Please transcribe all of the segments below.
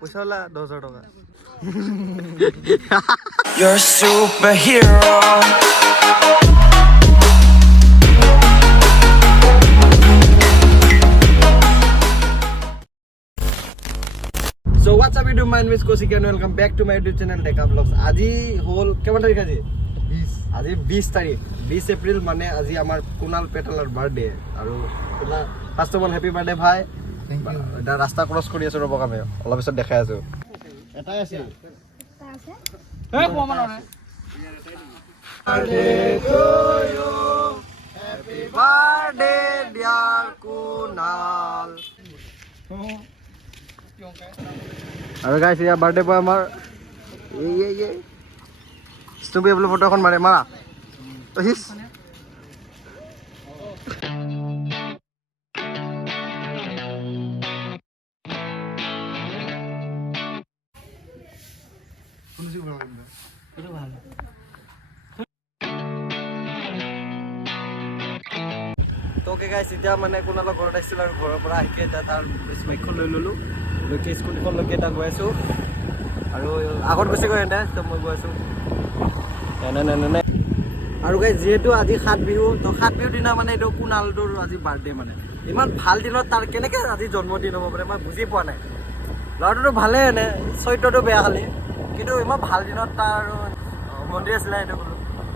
পইচা ওলা 10,000 টকা You're a superhero. So what's up YouTube, my name is Kosik and welcome back to my YouTube channel Deka Vlogs. আজি হল কেমন তারিখ আজি 20 আজি 20 তারিখ 20 এপ্রিল মানে আজি আমার কুনাল পেটালার বার্থডে আৰু first of all happy birthday ভাই এটা ৰাস্তা ক্ৰস কৰি আছো ৰব কামে অলপ পিছত দেখাই আছো এটাই আছে এ কোমা নৰে Happy birthday dear Kunal আৰু গাইছ ইয়া বাৰ্থডে বয় আমাৰ এই ষ্টুপি বলে ফটো এখন মাৰে মাৰা হিস শুনছি বড় এটা ভালো তো কে গাইছ ইটা মানে কোনালৰ ঘৰত আহিছিল আৰু ঘৰৰ পৰা আহি এটা তাৰ বাইকখন লৈ ললো লৈকে স্কুটিখন লৈকে এটা গৈ আছো আৰু আগত গৈছে গৈ এনে তো মই গৈ আছো এনে আৰু গাইছ যেহেতু আজি 7 বিহু তো 7 বিহুৰ দিনা মানে এইটো কুনালটোৰ আজি বাৰ্থডে মানে ইমান ভাল দিনত তাৰ কেনেকৈ আজি জন্মদিন হ'ব পাৰে মই বুজি পোৱা নাই ল'ৰাটোতো ভালেই এনে চৰিত্ৰটো বেয়া খালি কিন্তু ইমান ভাল দিনত তাৰ মন্দিৰ আছিলে এইটো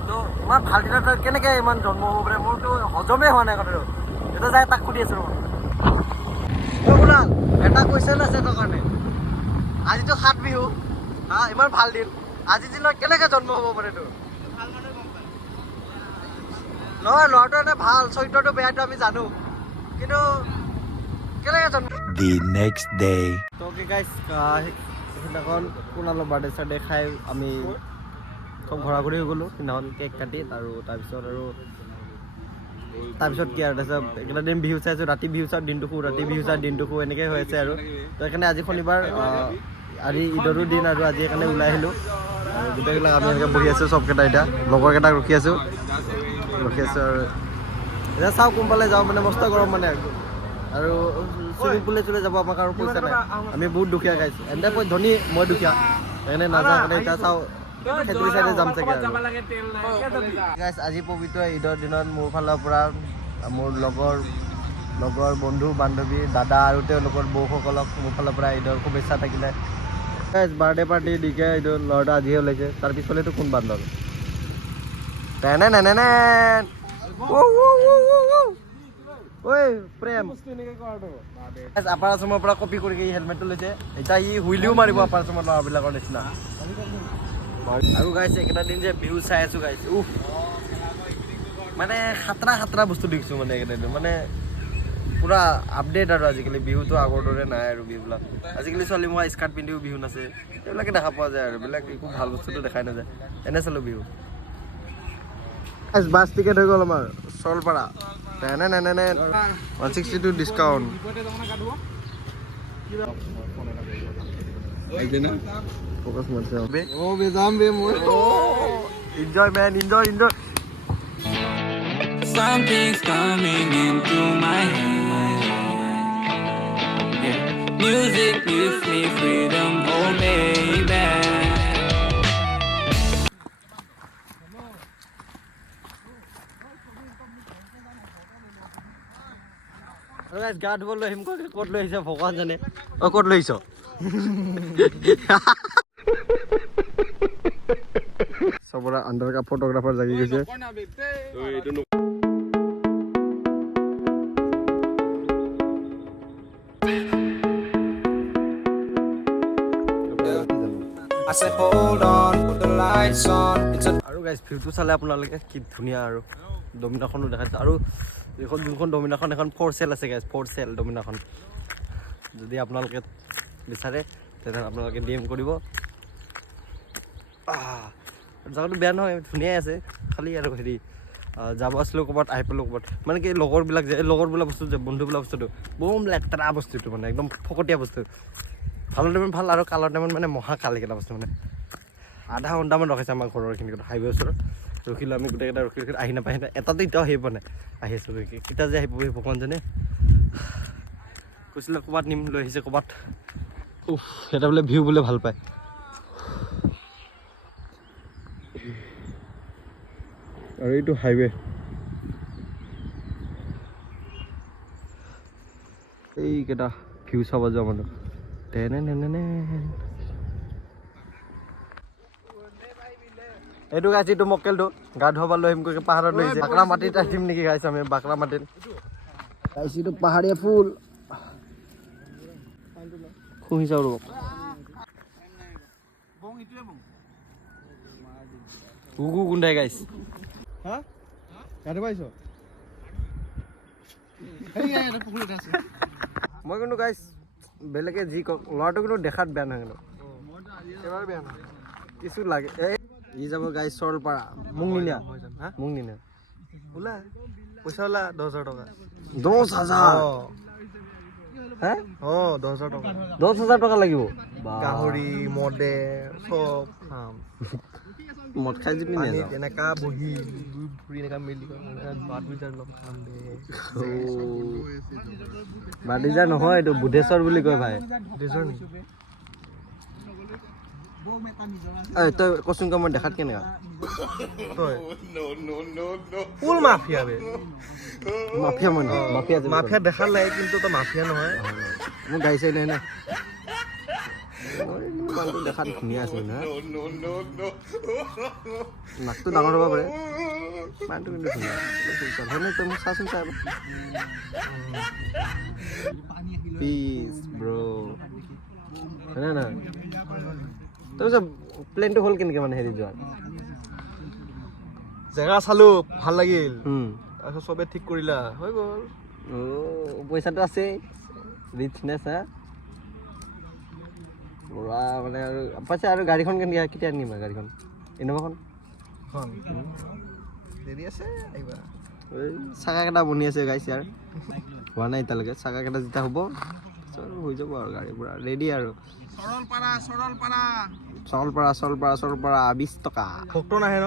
তো ইমান ভাল দিনত তাৰ কেনেকৈ ইমান জন্ম হ'ব পাৰে মোৰতো হজমেই হোৱা নাই কথাটো এটা যাই তাক সুধি আছোঁ কুনাল এটা কুৱেশ্যন আছে তোৰ কাৰণে আজিতো 7 বিহু হা ইমান ভাল দিন আজি দিনত কেনেকৈ জন্ম হ'ব পাৰে তোৰ নহয় ল'ৰাটো এনে ভাল চৰিত্ৰটো বেয়াটো আমি জানো কিন্তু কেনেকৈ জন্ম The next day. তো কি গাইছ সেইদিনাখন কুনালৰ বাৰ্থডে চাৰ্থডে খাই আমি চব ঘৰা ঘূৰি হৈ গ'লোঁ সেইদিনাখন কেক কাটি আৰু তাৰপিছত কি আৰু তাৰপিছত এইকেইটা দিন বিহু চাইছোঁ ৰাতি বিহু চাওঁ দিনটো শু ৰাতি বিহু চাওঁ দিনটো শু এনেকৈ হৈ আছে আৰু তো সেইকাৰণে আজি শনিবাৰ আজি ঈদৰো দিন আৰু আজি সেইকাৰণে ওলাই আহিলোঁ আৰু গোটেইবিলাক আমি এনেকৈ বহি আছোঁ চবকেইটা এতিয়া লগৰকেইটাক ৰখি আছোঁ আৰু এতিয়া চাওঁ কোনফালে যাওঁ মানে মস্ত গৰম মানে আৰু চুইমিং পুলে চুলে যাব আমাক আৰু পইচা নাই আমি বহুত দুখীয়া গাইছ এনে ধনী মই দুখীয়া সেইকাৰণে নাযাওঁ কাৰণে এতিয়া চাওঁ খেতি চাইডে যাম চাগে আৰু গাইছ আজি পবিত্ৰ ঈদৰ দিনত মোৰ ফালৰ পৰা মোৰ লগৰ বন্ধু বান্ধৱী দাদা আৰু তেওঁলোকৰ বৌসকলক মোৰ ফালৰ পৰা ঈদৰ শুভেচ্ছা থাকিলে গাইছ বাৰ্থডে পাৰ্টি দিকে ঈদৰ ল'ৰাটা আজিহে ওলাইছে তাৰ পিছলেতো কোন বান্ধৱ তেনে ঐ প্ৰেম আপাৰ আছামৰ পৰা কপি কৰি হেলমেটটো লৈছে এতিয়া ই হুইলিও মাৰিব আপাৰ আছামৰ ল'ৰাবিলাকৰ নিচিনা আৰু গাইছে এইকেইটা দিন যে বিহু চাই আছো গাইছে মানে খাতৰা বস্তু দেখিছোঁ মানে এইকেইটা দিন মানে পুৰা আপডেট আৰু আজিকালি বিহুটো আগৰ দৰে নাই আৰু বিহুবিলাক আজিকালি ছোৱালী মই স্কাৰ্ট পিন্ধিও বিহু নাচে এইবিলাকে দেখা পোৱা যায় আৰু এইবিলাক একো ভাল বস্তুটো দেখাই নাযায় এনে চালোঁ বিহু বাছ টিকেট হৈ গ'ল আমাৰ চৰলপাৰা 162 ডিছকাউণ্ট ফ'কাছ মাৰিছে যাম বে মই enjoy man enjoy Something's coming into my head. Yeah. Music gives me freedom, oh baby. গা ধুবলৈ আহিম ক'ত লৈ আহিছে ভগৱান জানে ক'ত লৈ আহিছ চবৰে আণ্ডাৰ ফটোগ্ৰাফাৰ জাগি গৈছে I said, hold on, put the lights on. আৰু গাইছ ভিউটো চালে আপোনালোকে কি ধুনীয়া আৰু ডমিনাৰখনো দেখাইছে আৰু এইখন যোনখন ডমিনাৰখন এখন ফ'ৰ চেল আছে গাইছ ফ'ৰ চেল ডমিনাৰখন যদি আপোনালোকে বিচাৰে তেনেহ'লে আপোনালোকে DM কৰিব জেগাটো বেয়া নহয় ধুনীয়াই আছে খালি আৰু হেৰি যাব আছিলোঁ ক'ৰবাত আহি পালোঁ ক'ৰবাত মানে কি লগৰবিলাক বস্তু যে বন্ধুবিলাক বস্তুটো বম লেতেৰা বস্তুটো মানে একদম ফকটীয়া বস্তু ভালৰ টাইমত ভাল আৰু কালৰ টাইমত মানে মহা কাল এইকেইটা বস্তু মানে আধা ঘণ্টামান ৰখাইছে আমাৰ ঘৰৰ এইখিনি হাইৱে ওচৰত ৰখিলোঁ আমি গোটেইকেইটা ৰখি আহি নাপায় এটাতো এতিয়াও আহি পোৱা নাই আহি আছোঁ কেতিয়া যে আহিব ভগৱান জানে কৈছিলে ক'ৰবাত নিম লৈ আহিছে ক'ৰবাত উফ এটা বোলে ভিউ বোলে ভাল পায় আৰু এইটো হাইৱে এইকেইটা ভিউ চাব যোৱা মানুহ এইটো গাইছ এইটো মক্কেলটো গা ধুৱাব লৈ আহিম কৈ পাহাৰত লৈ আহিছে বাকৰা মাটিত আহিম নেকি গাইছ আমি বাকৰা মাটিত গাইছ এইটো পাহাৰীয়া ফুল খুহি চাওঁ ৰ'ব গুগু গুন্ধাই গাইছ হা গাড়ী পাইছ মই কিন্তু গাইছ বেলেগে যি কওক ল'ৰাটো কিন্তু দেখাত বেয়া নহয় কিন্তু এবাৰ বেয়া নহয় কিছু লাগে ই যাব গাইছ সৰলপাৰা মোক নিনিয়া মোক নিনিয়া ওলা পইচা ওলা 10,000 টকা 10,000 হা 10,000 টকা 10,000 টকা লাগিব গাহৰি মদে চব খাম মদ খাই যদি নিয়ে এনেকা বহি দুই ফুৰি এনেকা মিলি বাট বিজাৰ লম খাম দে বাট বিজাৰ নহয় এইটো বুধেশ্বৰ বুলি কয় ভাই বুধেশ্বৰ নেকি তই কচোন ক মই দেখাত কেনেকা তই ফুল মাফিয়া বে মাফিয়া মানে মাফিয়া দেখাত লাগে কিন্তু তই মাফিয়া নহয় মোক গাইছে নাই না মানুহটো দেখাত ধুনীয়া আছে না নাকটো ডাঙৰ হ'ব পাৰে মানুহটো কিন্তু ধুনীয়া তই মোক চাচোন চাই পিছ ব্ৰ হয় না তাৰপিছত প্লেনটো হ'ল কেনেকৈ মানে হেৰি যোৱাৰ জেগা চালো ভাল লাগিল তাৰপিছত চবে ঠিক কৰিলা হৈ গ'ল পইচাটো আছে ৰিচনেছ হা পুৰা মানে আৰু পাছে আৰু গাড়ীখন কেতিয়া আনিম গাড়ীখন ইন'ভাখন দেৰি আছে আহিবা চাকাকেইটা বনি আছে গাইছে আৰু হোৱা নাই এতিয়ালৈকে চাকাকেইটা যেতিয়া হ'ব হৈ যাব আৰু গাড়ী পুৰা ৰেডি আৰু চৰলপাৰা 20 টকা ভক্ত নাহে ন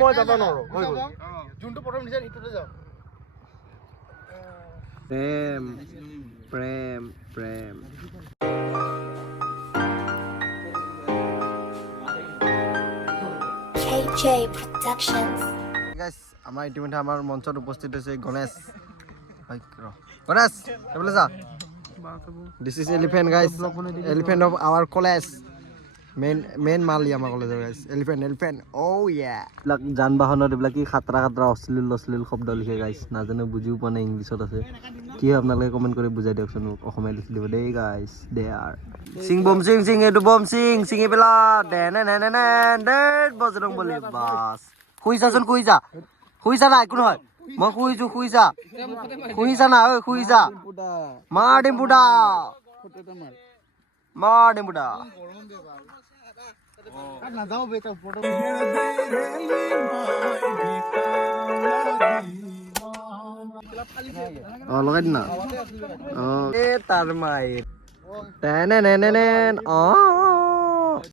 মই যাব নোৱাৰো হৈ গ'ল যোনটো প্ৰথম দিছে সেইটোতে যাওঁ প্ৰেম প্ৰেম প্ৰেম KJ Productions. Guys, আমাৰ ইতিমধ্যে আমাৰ মঞ্চত উপস্থিত হৈছে গণেশ গণেশ এইফালে যা this is elephant guys elephant of our college main মাল আমাৰ কলেজৰ গাইজ এলিফেণ্ট অ' ইয়া এইবিলাক যান বাহনত এইবিলাক কি খাতৰা অশ্লীল শব্দ লিখে গাইজ নাজানো বুজিও পোৱা নাই ইংলিছত আছে কি হয় আপোনালোকে কমেণ্ট কৰি বুজাই দিয়কচোন মোক অসমীয়া লিখি দিব দেই গাইজ দে আৰ সিং বম সিং এইটো বম সিঙি পেলা বজৰং বলি বাছ শুইছা না একো নহয় মই শুইছা না ঐ শুইছা মাৰ ডিম্পুদা লগাই দিনা তাৰ মাই